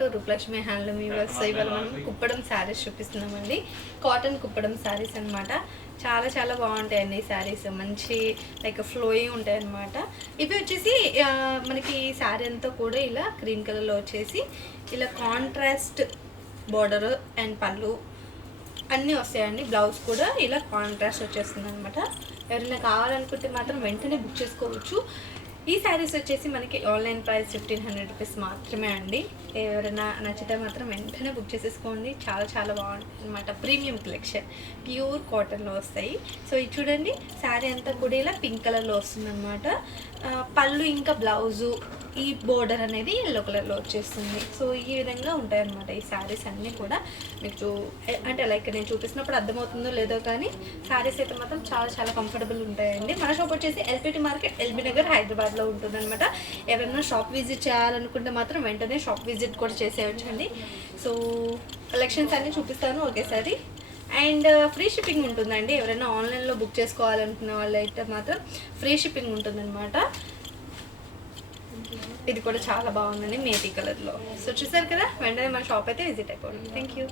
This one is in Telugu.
To Rupalakshmi handloom viewers so ఇవాళ మనం కుప్పడం శారీస్ చూపిస్తున్నామండి. కాటన్ కుప్పడం శారీస్ అన్నమాట. చాలా చాలా బాగుంటాయండి ఈ శారీస్. మంచి లైక్ ఫ్లోయింగ్ ఉంటాయి అన్నమాట. ఇవి వచ్చేసి మనకి శారీ అంతా కూడా ఇలా గ్రీన్ కలర్లో వచ్చేసి ఇలా కాంట్రాస్ట్ బార్డర్ అండ్ పళ్ళు అన్నీ వస్తాయండి. బ్లౌజ్ కూడా ఇలా కాంట్రాస్ట్ వచ్చేస్తుంది అనమాట ఎవరైనా కావాలనుకుంటే మాత్రం వెంటనే బుక్ చేసుకోవచ్చు. ఈ శారీస్ వచ్చేసి మనకి online price fifteen hundred rupees మాత్రమే అండి. ఎవరైనా నచ్చితే మాత్రం వెంటనే బుక్ చేసేసుకోండి. చాలా చాలా బాగుంటుంది అనమాట ప్రీమియం కలెక్షన్. ప్యూర్ కాటన్లో వస్తాయి. సో ఇది చూడండి. శారీ అంతా కూడా ఇలా పింక్ కలర్లో వస్తుంది అనమాట పళ్ళు ఇంకా బ్లౌజు ఈ బోర్డర్ అనేది ఎల్లో కలర్లో వచ్చేస్తుంది. సో ఈ విధంగా ఉంటాయి అన్నమాట ఈ శారీస్ అన్నీ కూడా. మీకు చూ- అంటే లైక్ నేను చూపిస్తున్నప్పుడు అర్థమవుతుందో లేదో కానీ శారీస్ అయితే మాత్రం చాలా చాలా కంఫర్టబుల్ ఉంటాయండి. మన షాప్ వచ్చేసి ఎల్పిటి మార్కెట్ ఎల్బీ నగర్ హైదరాబాద్లో ఉంటుందన్నమాట. ఎవరైనా షాప్ విజిట్ చేయాలనుకుంటే మాత్రం వెంటనే షాప్ విజిట్ కూడా చేసేయచ్చండి. సో కలెక్షన్స్ అన్నీ చూపిస్తాను ఒకేసారి. అండ్ ఫ్రీ షిప్పింగ్ ఉంటుందండి. ఎవరైనా ఆన్లైన్లో బుక్ చేసుకోవాలనుకున్న వాళ్ళు అయితే మాత్రం ఫ్రీ షిప్పింగ్ ఉంటుందన్నమాట. ఇది కూడా చాలా బాగుందండి మేటీ కలర్లో. సో చూసారు కదా వెంటనే మన షాప్ అయితే విజిట్ అయిపోండి. Thank you